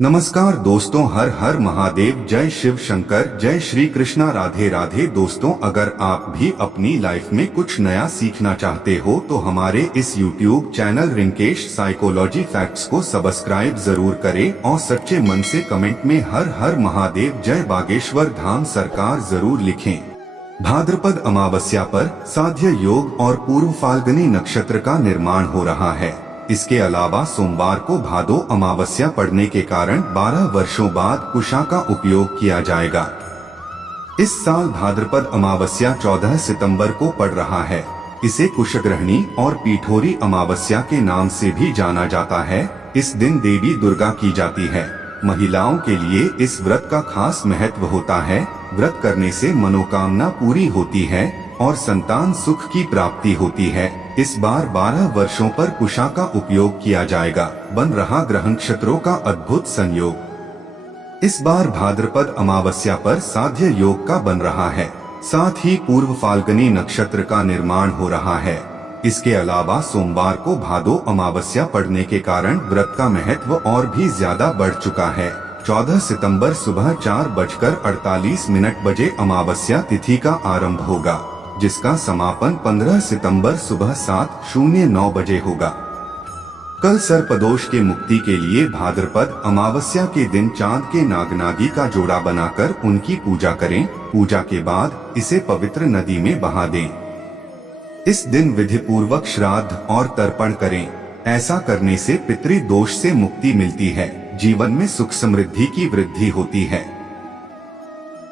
नमस्कार दोस्तों, हर हर महादेव, जय शिव शंकर, जय श्री कृष्णा, राधे राधे। दोस्तों, अगर आप भी अपनी लाइफ में कुछ नया सीखना चाहते हो तो हमारे इस YouTube channel Rinkesh psychology facts को सब्सक्राइब जरूर करें और सच्चे मन से कमेंट में हर हर महादेव, जय बागेश्वर धाम सरकार जरूर लिखें। भाद्रपद अमावस्या पर साध्य योग और पूर्व फाल्गुनी नक्षत्र का निर्माण हो रहा है। इसके अलावा सोमवार को भादो अमावस्या पड़ने के कारण 12 वर्षों बाद कुशा का उपयोग किया जाएगा। इस साल भाद्रपद अमावस्या 14 सितंबर को पड़ रहा है। इसे कुशग्रहणी और पीठोरी अमावस्या के नाम से भी जाना जाता है। इस दिन देवी दुर्गा की जाती है। महिलाओं के लिए इस व्रत का खास महत्व होता है। व्रत करने से मनोकामना पूरी होती है और संतान सुख की प्राप्ति होती है। इस बार 12 वर्षों पर कुशा का उपयोग किया जाएगा। बन रहा ग्रह नक्षत्रों का अद्भुत संयोग। इस बार भाद्रपद अमावस्या पर साध्य योग का बन रहा है। साथ ही पूर्व फाल्गुनी नक्षत्र का निर्माण हो रहा है। इसके अलावा सोमवार को भादो अमावस्या पड़ने के कारण व्रत का महत्व और भी ज्यादा बढ़ चुका है। 14 सितंबर सुबह 4:48 बजे अमावस्या तिथि का आरंभ होगा, जिसका समापन 15 सितंबर सुबह 7:09 बजे होगा। कल सर्पदोष के मुक्ति के लिए भाद्रपद अमावस्या के दिन चांद के नाग-नागी का जोड़ा बनाकर उनकी पूजा करें। पूजा के बाद इसे पवित्र नदी में बहा दें। इस दिन विधि पूर्वक श्राद्ध और तर्पण करें। ऐसा करने से पितृदोष से मुक्ति मिलती है। जीवन में सुख समृद्धि की वृद्धि होती है।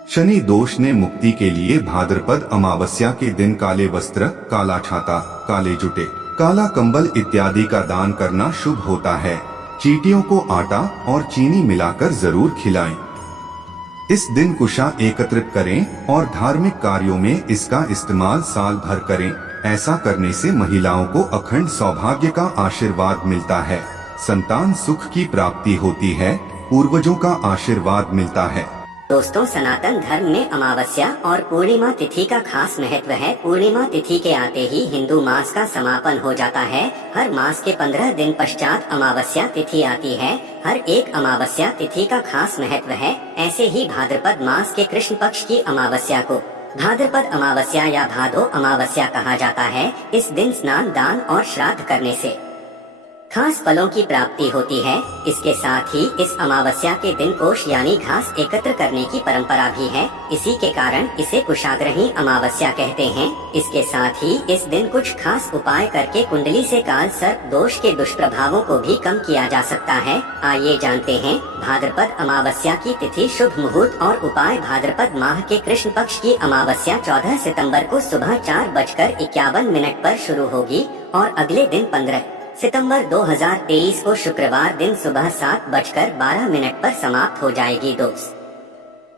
शनि दोष ने मुक्ति के लिए भाद्रपद अमावस्या के दिन काले वस्त्र, काला छाता, काले जूते, काला कंबल इत्यादि का दान करना शुभ होता है। चींटियों को आटा और चीनी मिलाकर जरूर खिलाएं। इस दिन कुशा एकत्रित करें और धार्मिक कार्यों में इसका इस्तेमाल साल भर करें। ऐसा करने से महिलाओं को अखंड सौभाग्य का आशीर्वाद मिलता है। संतान सुख की प्राप्ति होती है। पूर्वजों का आशीर्वाद मिलता है। दोस्तों, सनातन धर्म में अमावस्या और पूर्णिमा तिथि का खास महत्व है। पूर्णिमा तिथि के आते ही हिंदू मास का समापन हो जाता है। हर मास के 15 दिन पश्चात अमावस्या तिथि आती है। हर एक अमावस्या तिथि का खास महत्व है। ऐसे ही भाद्रपद मास के कृष्ण पक्ष की अमावस्या को भाद्रपद अमावस्या या भादो अमावस्या कहा जाता है। इस दिन स्नान, दान और श्राद्ध करने से खास फलों की प्राप्ति होती है। इसके साथ ही इस अमावस्या के दिन कोष यानी घास एकत्र करने की परंपरा भी है। इसी के कारण इसे कुशाग्रही अमावस्या कहते हैं। इसके साथ ही इस दिन कुछ खास उपाय करके कुंडली से काल सर्प दोष के दुष्प्रभावों को भी कम किया जा सकता है। आइए जानते हैं भाद्रपद अमावस्या की तिथि, शुभ मुहूर्त और उपाय। भाद्रपद माह के कृष्ण पक्ष की अमावस्या 14 सितम्बर को सुबह 4:51 पर शुरू होगी और अगले दिन 15 सितंबर 2023 को शुक्रवार दिन सुबह 7:12 पर समाप्त हो जाएगी।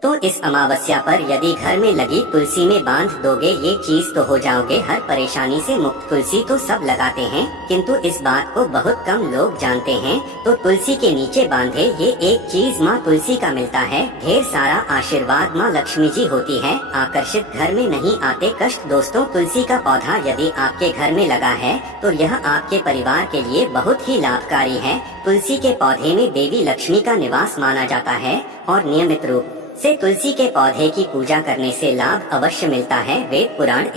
तो इस अमावस्या पर यदि घर में लगी तुलसी में बांध दोगे ये चीज तो हो जाओगे हर परेशानी से मुक्त। तुलसी तो सब लगाते हैं, किंतु इस बात को बहुत कम लोग जानते हैं। तो तुलसी के नीचे बांधे ये एक चीज माँ तुलसी का मिलता है। ढेर सारा आशीर्वाद माँ लक्ष्मी जी होती है। आकर्षित घर में नहीं आते कष्ट। दोस्तों, तुलसी का पौधा यदि आपके घर में लगा है तो यह आपके परिवार के लिए बहुत ही लाभकारी है। तुलसी के पौधे में देवी लक्ष्मी का निवास माना जाता है और नियमित रूप से तुलसी के पौधे की पूजा करने से लाभ अवश्य मिलता है। वेद पुराण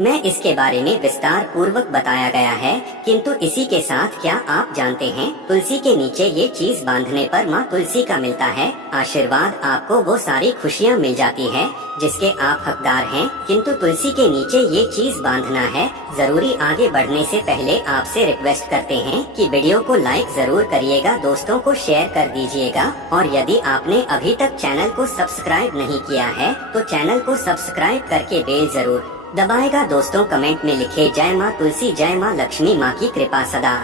में इसके बारे में विस्तार पूर्वक बताया गया है। किंतु इसी के साथ क्या आप जानते हैं तुलसी के नीचे ये चीज बांधने पर माँ तुलसी का मिलता है आशीर्वाद। आपको वो सारी खुशियाँ मिल जाती है जिसके आप हकदार हैं। किंतु तुलसी के नीचे ये चीज बांधना है जरूरी। आगे बढ़ने से पहले आपसे रिक्वेस्ट करते हैं कि वीडियो को लाइक जरूर करिएगा, दोस्तों को शेयर कर दीजिएगा और यदि आपने अभी तक चैनल को सब्सक्राइब नहीं किया है तो चैनल को सब्सक्राइब करके बेल जरूर दबाएगा। दोस्तों, कमेंट में लिखे जय माँ तुलसी, जय माँ लक्ष्मी, माँ की कृपा सदा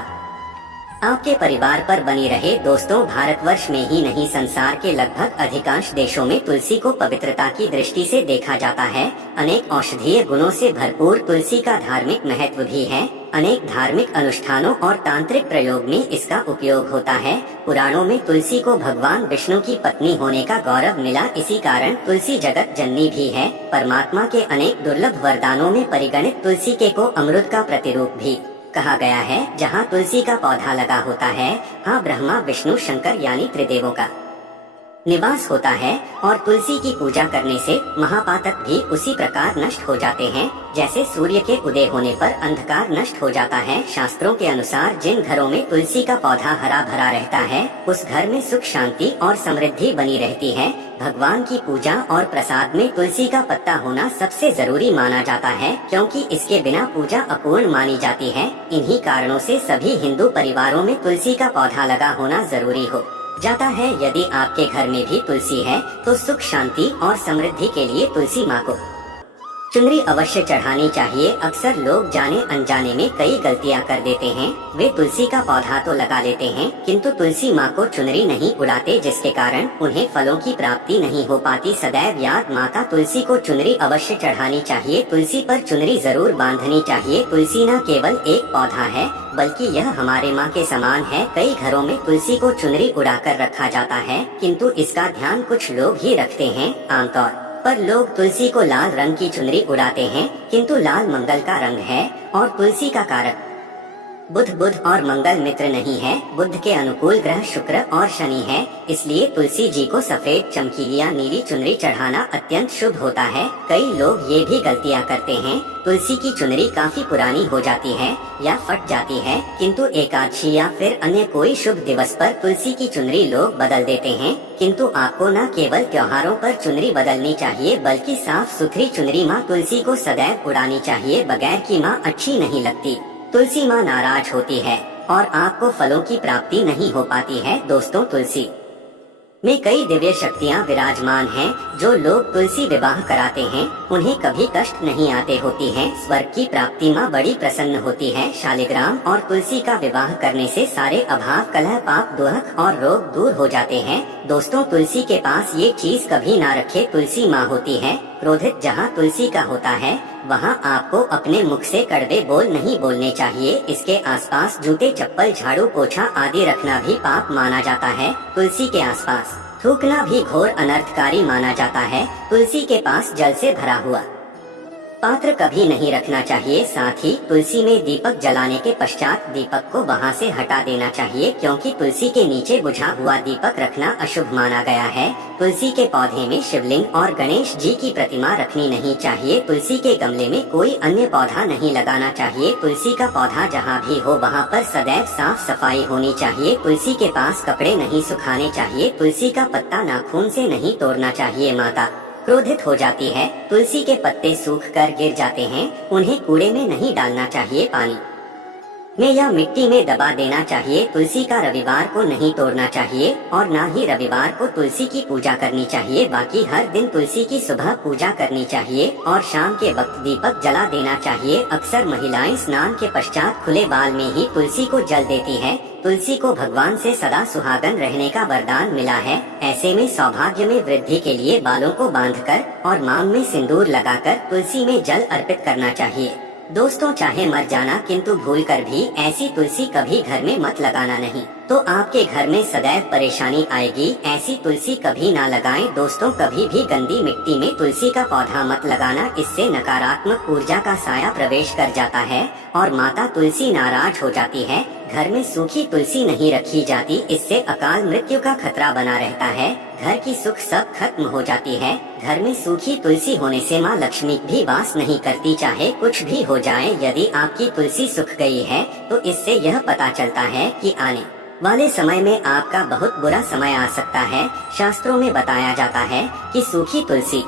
आपके परिवार पर बनी रहे। दोस्तों, भारतवर्ष में ही नहीं संसार के लगभग अधिकांश देशों में तुलसी को पवित्रता की दृष्टि से देखा जाता है। अनेक औषधीय गुणों से भरपूर तुलसी का धार्मिक महत्व भी है। अनेक धार्मिक अनुष्ठानों और तांत्रिक प्रयोग में इसका उपयोग होता है। पुराणों में तुलसी को भगवान विष्णु की पत्नी होने का गौरव मिला। इसी कारण तुलसी जगत जननी भी है। परमात्मा के अनेक दुर्लभ वरदानों में परिगणित तुलसी के को अमृत का प्रतिरूप भी कहा गया है जहाँ तुलसी का पौधा लगा होता है, हाँ ब्रह्मा विष्णु शंकर यानी त्रिदेवों का निवास होता है। और तुलसी की पूजा करने से महापातक भी उसी प्रकार नष्ट हो जाते हैं जैसे सूर्य के उदय होने पर अंधकार नष्ट हो जाता है। शास्त्रों के अनुसार जिन घरों में तुलसी का पौधा हरा भरा रहता है उस घर में सुख शांति और समृद्धि बनी रहती है। भगवान की पूजा और प्रसाद में तुलसी का पत्ता होना सबसे जरूरी माना जाता है, क्योंकि इसके बिना पूजा अपूर्ण मानी जाती है। इन्हीं कारणों से सभी हिंदू परिवारों में तुलसी का पौधा लगा होना जरूरी हो जाता है। यदि आपके घर में भी तुलसी है तो सुख शांति और समृद्धि के लिए तुलसी माँ को चुनरी अवश्य चढ़ानी चाहिए। अक्सर लोग जाने अनजाने में कई गलतियां कर देते हैं। वे तुलसी का पौधा तो लगा लेते हैं किंतु तुलसी माँ को चुनरी नहीं उड़ाते, जिसके कारण उन्हें फलों की प्राप्ति नहीं हो पाती। सदैव याद माता तुलसी को चुनरी अवश्य चढ़ानी चाहिए। तुलसी पर चुनरी जरूर बांधनी चाहिए। तुलसी न केवल एक पौधा है बल्कि यह हमारे माँ के समान है। कई घरों में तुलसी को चुनरी उड़ाकर रखा जाता है किंतु इसका ध्यान कुछ लोग ही रखते हैं। आमतौर पर लोग तुलसी को लाल रंग की चुनरी उड़ाते हैं किंतु लाल मंगल का रंग है और तुलसी का कारक बुध और मंगल मित्र नहीं है। बुध के अनुकूल ग्रह शुक्र और शनि है, इसलिए तुलसी जी को सफेद चमकीली या नीली चुनरी चढ़ाना अत्यंत शुभ होता है। कई लोग ये भी गलतियां करते हैं, तुलसी की चुनरी काफी पुरानी हो जाती है या फट जाती है किंतु एकादशी या फिर अन्य कोई शुभ दिवस पर तुलसी की चुनरी लोग बदल देते हैं। किंतु आपको न केवल त्योहारों पर चुनरी बदलनी चाहिए बल्कि साफ सुथरी चुनरी माँ तुलसी को सदैव उड़ानी चाहिए। बगैर की माँ अच्छी नहीं लगती। तुलसी माँ नाराज होती है और आपको फलों की प्राप्ति नहीं हो पाती है। दोस्तों, तुलसी में कई दिव्य शक्तियाँ विराजमान हैं। जो लोग तुलसी विवाह कराते हैं उन्हें कभी कष्ट नहीं आते होती हैं। स्वर्ग की प्राप्ति माँ बड़ी प्रसन्न होती है। शालिग्राम और तुलसी का विवाह करने से सारे अभाव कलह पाप दुख और रोग दूर हो जाते हैं। दोस्तों, तुलसी के पास ये चीज कभी ना रखे। तुलसी माँ होती है क्रोधित। जहाँ तुलसी का होता है वहाँ आपको अपने मुख से कड़वे बोल नहीं बोलने चाहिए। इसके आसपास जूते चप्पल झाड़ू पोछा आदि रखना भी पाप माना जाता है। तुलसी के आसपास थूकना भी घोर अनर्थकारी माना जाता है। तुलसी के पास जल से भरा हुआ पात्र कभी नहीं रखना चाहिए। साथ ही तुलसी में दीपक जलाने के पश्चात दीपक को वहां से हटा देना चाहिए, क्योंकि तुलसी के नीचे बुझा हुआ दीपक रखना अशुभ माना गया है। तुलसी के पौधे में शिवलिंग और गणेश जी की प्रतिमा रखनी नहीं चाहिए। तुलसी के गमले में कोई अन्य पौधा नहीं लगाना चाहिए। तुलसी का पौधा जहाँ भी हो वहाँ पर सदैव साफ सफाई होनी चाहिए। तुलसी के पास कपड़े नहीं सुखाने चाहिए। तुलसी का पत्ता नाखून से नहीं तोड़ना चाहिए। माता क्रोधित हो जाती है। तुलसी के पत्ते सूख कर गिर जाते हैं, उन्हें कूड़े में नहीं डालना चाहिए, पानी में या मिट्टी में दबा देना चाहिए। तुलसी का रविवार को नहीं तोड़ना चाहिए और न ही रविवार को तुलसी की पूजा करनी चाहिए। बाकी हर दिन तुलसी की सुबह पूजा करनी चाहिए और शाम के वक्त दीपक जला देना चाहिए। अक्सर महिलाएं स्नान के पश्चात खुले बाल में ही तुलसी को जल देती है। तुलसी को भगवान से सदा सुहागन रहने का वरदान मिला है। ऐसे में सौभाग्य में वृद्धि के लिए बालों को बांधकर और मांग में सिंदूर लगाकर तुलसी में जल अर्पित करना चाहिए। दोस्तों, चाहे मर जाना किंतु भूलकर भी ऐसी तुलसी कभी घर में मत लगाना नहीं, तो आपके घर में सदैव परेशानी आएगी। ऐसी तुलसी कभी ना लगाएं। दोस्तों, कभी भी गंदी मिट्टी में तुलसी का पौधा मत लगाना, इससे नकारात्मक ऊर्जा का साया प्रवेश कर जाता है और माता तुलसी नाराज हो जाती है। घर में सूखी तुलसी नहीं रखी जाती, इससे अकाल मृत्यु का खतरा बना रहता है। घर की सुख सब खत्म हो जाती है। घर में सूखी तुलसी होने से माँ लक्ष्मी भी वास नहीं करती, चाहे कुछ भी हो जाए। यदि आपकी तुलसी सूख गई है तो इससे यह पता चलता है कि आने वाले समय में आपका बहुत बुरा समय आ सकता है। शास्त्रों में बताया जाता है कि सूखी तुलसी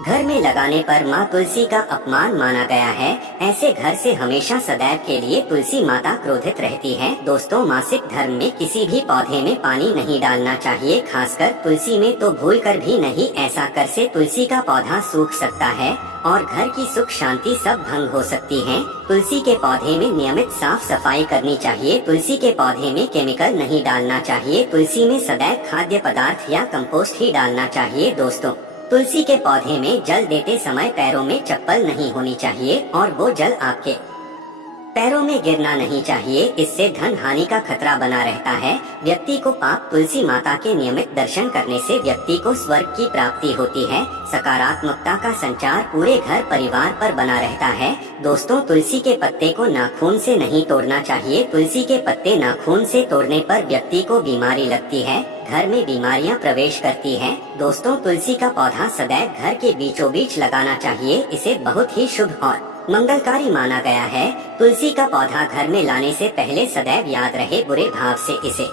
घर में लगाने पर माँ तुलसी का अपमान माना गया है। ऐसे घर से हमेशा सदैव के लिए तुलसी माता क्रोधित रहती है। दोस्तों, मासिक धर्म में किसी भी पौधे में पानी नहीं डालना चाहिए, खासकर तुलसी में तो भूल कर भी नहीं। ऐसा कर से तुलसी का पौधा सूख सकता है और घर की सुख शांति सब भंग हो सकती है। तुलसी के पौधे में नियमित साफ सफाई करनी चाहिए। तुलसी के पौधे में केमिकल नहीं डालना चाहिए। तुलसी में सदैव खाद्य पदार्थ या कंपोस्ट ही डालना चाहिए। दोस्तों, तुलसी के पौधे में जल देते समय पैरों में चप्पल नहीं होनी चाहिए और वो जल आपके पैरों में गिरना नहीं चाहिए, इससे धन हानि का खतरा बना रहता है। व्यक्ति को पाप तुलसी माता के नियमित दर्शन करने से व्यक्ति को स्वर्ग की प्राप्ति होती है। सकारात्मकता का संचार पूरे घर परिवार पर बना रहता है। दोस्तों, तुलसी के पत्ते को नाखून से नहीं तोड़ना चाहिए। तुलसी के पत्ते नाखून से तोड़ने पर व्यक्ति को बीमारी लगती है, घर में बीमारियां प्रवेश करती हैं। दोस्तों, तुलसी का पौधा सदैव घर के बीचों बीच लगाना चाहिए, इसे बहुत ही शुभ और मंगलकारी माना गया है। तुलसी का पौधा घर में लाने से पहले सदैव याद रहे, बुरे भाव से इसे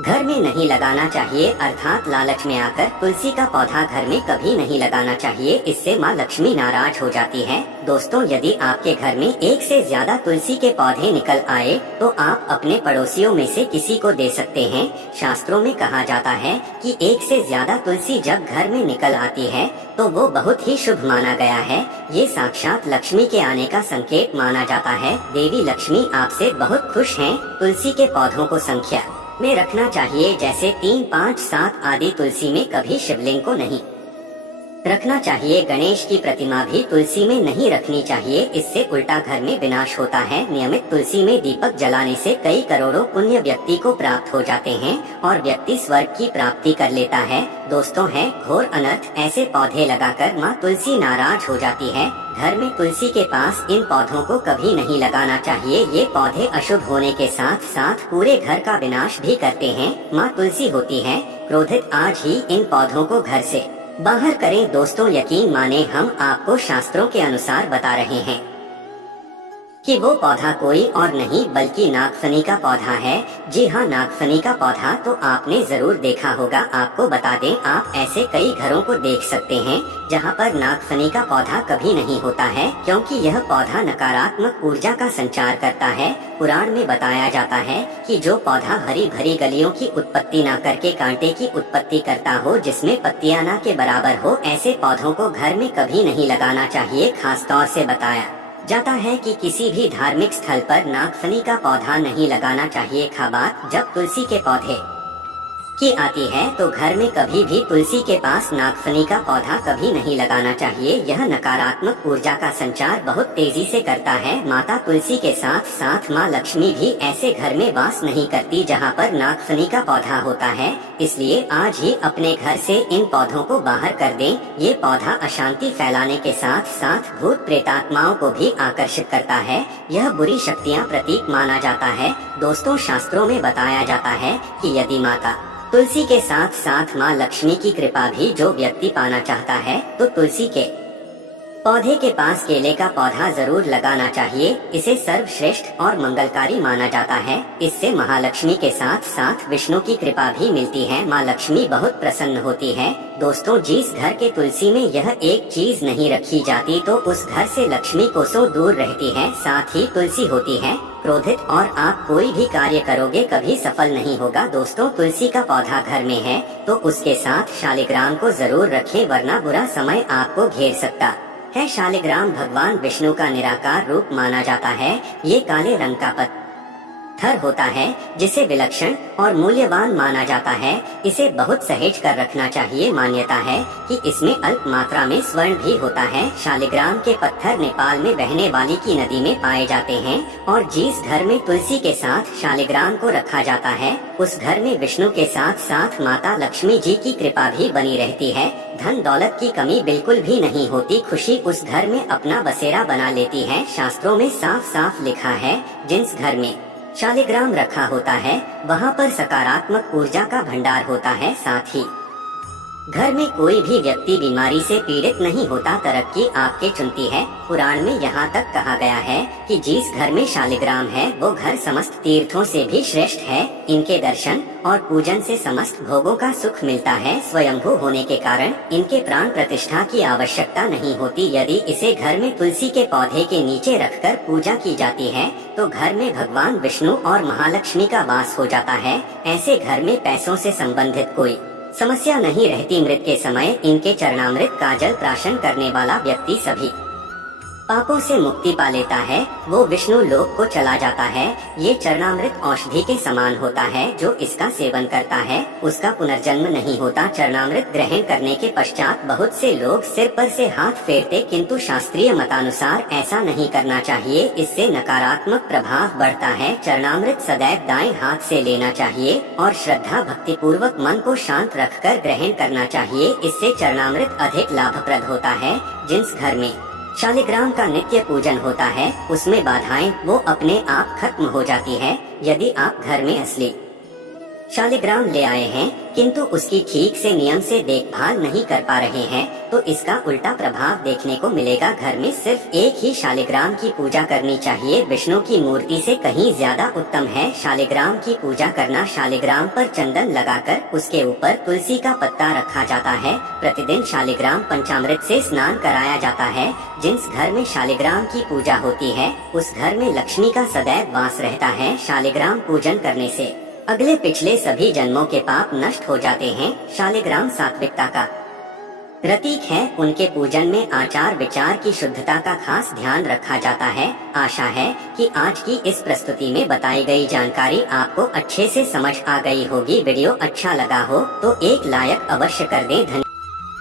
घर में नहीं लगाना चाहिए, अर्थात लालच में आकर तुलसी का पौधा घर में कभी नहीं लगाना चाहिए, इससे माँ लक्ष्मी नाराज हो जाती है। दोस्तों, यदि आपके घर में एक से ज्यादा तुलसी के पौधे निकल आए तो आप अपने पड़ोसियों में से किसी को दे सकते हैं। शास्त्रों में कहा जाता है कि एक से ज्यादा तुलसी जब घर में निकल आती है तो वो बहुत ही शुभ माना गया है। ये साक्षात लक्ष्मी के आने का संकेत माना जाता है। देवी लक्ष्मी आपसे बहुत खुश हैं। तुलसी के पौधों को संख्या में रखना चाहिए, जैसे 3, 5, 7 आदि। तुलसी में कभी शिवलिंग को नहीं रखना चाहिए। गणेश की प्रतिमा भी तुलसी में नहीं रखनी चाहिए, इससे उल्टा घर में विनाश होता है। नियमित तुलसी में दीपक जलाने से कई करोड़ों पुण्य व्यक्ति को प्राप्त हो जाते हैं और व्यक्ति स्वर्ग की प्राप्ति कर लेता है। दोस्तों, है घोर अनर्थ, ऐसे पौधे लगाकर माँ तुलसी नाराज हो जाती है। घर में तुलसी के पास इन पौधों को कभी नहीं लगाना चाहिए। ये पौधे अशुभ होने के साथ साथ पूरे घर का विनाश भी करते हैं। माँ तुलसी होती है क्रोधित। आज ही इन पौधों को घर से बाहर करें। दोस्तों, यकीन माने हम आपको शास्त्रों के अनुसार बता रहे हैं कि वो पौधा कोई और नहीं बल्कि नागफनी का पौधा है। जी हाँ, नागफनी का पौधा तो आपने जरूर देखा होगा। आपको बता दें, आप ऐसे कई घरों को देख सकते हैं जहाँ पर नागफनी का पौधा कभी नहीं होता है, क्योंकि यह पौधा नकारात्मक ऊर्जा का संचार करता है। पुराण में बताया जाता है कि जो पौधा हरी भरी गलियों की उत्पत्ति न करके कांटे की उत्पत्ति करता हो, जिसमें पत्तियां न के बराबर हो, ऐसे पौधों को घर में कभी नहीं लगाना चाहिए। खास तौर से बताया जाता है कि किसी भी धार्मिक स्थल पर नागफनी का पौधा नहीं लगाना चाहिए। बात जब तुलसी के पौधे की आती है तो घर में कभी भी तुलसी के पास नागफनी का पौधा कभी नहीं लगाना चाहिए। यह नकारात्मक ऊर्जा का संचार बहुत तेजी से करता है। माता तुलसी के साथ साथ माँ लक्ष्मी भी ऐसे घर में वास नहीं करती जहाँ पर नागफनी का पौधा होता है। इसलिए आज ही अपने घर से इन पौधों को बाहर कर दें। ये पौधा अशांति फैलाने के साथ साथ भूत प्रेतात्माओं को भी आकर्षित करता है। यह बुरी शक्तियाँ प्रतीक माना जाता है। दोस्तों, शास्त्रों में बताया जाता है कि यदि माता तुलसी के साथ साथ माँ लक्ष्मी की कृपा भी जो व्यक्ति पाना चाहता है तो तुलसी के पौधे के पास केले का पौधा जरूर लगाना चाहिए। इसे सर्वश्रेष्ठ और मंगलकारी माना जाता है। इससे महालक्ष्मी के साथ साथ विष्णु की कृपा भी मिलती है। माँ लक्ष्मी बहुत प्रसन्न होती है। दोस्तों, जिस घर के तुलसी में यह एक चीज नहीं रखी जाती तो उस घर से लक्ष्मी कोसों दूर रहती है। साथ ही तुलसी होती है क्रोधित और आप कोई भी कार्य करोगे कभी सफल नहीं होगा। दोस्तों, तुलसी का पौधा घर में है तो उसके साथ शालिग्राम को जरूर रखें, वरना बुरा समय आपको घेर सकता है। शालिग्राम भगवान विष्णु का निराकार रूप माना जाता है। ये काले रंग का पत्थर होता है जिसे विलक्षण और मूल्यवान माना जाता है। इसे बहुत सहेज कर रखना चाहिए। मान्यता है कि इसमें अल्प मात्रा में स्वर्ण भी होता है। शालिग्राम के पत्थर नेपाल में बहने वाली की नदी में पाए जाते हैं और जिस घर में तुलसी के साथ शालिग्राम को रखा जाता है उस घर में विष्णु के साथ साथ माता लक्ष्मी जी की कृपा भी बनी रहती है। धन दौलत की कमी बिल्कुल भी नहीं होती। खुशी उस घर में अपना बसेरा बना लेती है। शास्त्रों में साफ साफ लिखा है, जिस घर में शालिग्राम रखा होता है वहाँ पर सकारात्मक ऊर्जा का भंडार होता है। साथ ही घर में कोई भी व्यक्ति बीमारी से पीड़ित नहीं होता। तरक्की आपके चुनती है। पुराण में यहाँ तक कहा गया है कि जिस घर में शालिग्राम है वो घर समस्त तीर्थों से भी श्रेष्ठ है। इनके दर्शन और पूजन से समस्त भोगों का सुख मिलता है। स्वयंभू होने के कारण इनके प्राण प्रतिष्ठा की आवश्यकता नहीं होती। यदि इसे घर में तुलसी के पौधे के नीचे रखकर पूजा की जाती है तो घर में भगवान विष्णु और महालक्ष्मी का वास हो जाता है। ऐसे घर में पैसों से संबंधित कोई समस्या नहीं रहती। मृत के समय इनके चरणामृत का जल प्राशन करने वाला व्यक्ति सभी पापों से मुक्ति पा लेता है, वो विष्णु लोक को चला जाता है। ये चरणामृत औषधि के समान होता है, जो इसका सेवन करता है उसका पुनर्जन्म नहीं होता। चरणामृत ग्रहण करने के पश्चात बहुत से लोग सिर पर से हाथ फेरते, किंतु शास्त्रीय मतानुसार ऐसा नहीं करना चाहिए, इससे नकारात्मक प्रभाव बढ़ता है। चरणामृत सदैव दाएं हाथ से लेना चाहिए और श्रद्धा भक्ति पूर्वक मन को शांत रखकर ग्रहण करना चाहिए, इससे चरणामृत अधिक लाभप्रद होता है। जिस घर में शालिग्राम का नित्य पूजन होता है उसमें बाधाएं वो अपने आप खत्म हो जाती है। यदि आप घर में असली शालिग्राम ले आए हैं किंतु उसकी ठीक से नियम से देखभाल नहीं कर पा रहे हैं तो इसका उल्टा प्रभाव देखने को मिलेगा। घर में सिर्फ एक ही शालिग्राम की पूजा करनी चाहिए, विष्णु की मूर्ति से कहीं ज्यादा उत्तम है शालिग्राम की पूजा करना। शालिग्राम पर चंदन लगाकर उसके ऊपर तुलसी का पत्ता रखा जाता है। प्रतिदिन शालिग्राम पंचामृत से स्नान कराया जाता है। जिस घर में शालिग्राम की पूजा होती है उस घर में लक्ष्मी का सदैव वास रहता है। शालिग्राम पूजन करने से अगले पिछले सभी जन्मों के पाप नष्ट हो जाते हैं। शालिग्राम सात्विकता का प्रतीक है, उनके पूजन में आचार विचार की शुद्धता का खास ध्यान रखा जाता है। आशा है कि आज की इस प्रस्तुति में बताई गई जानकारी आपको अच्छे से समझ आ गई होगी। वीडियो अच्छा लगा हो तो एक लाइक अवश्य कर दें। धन्यवाद।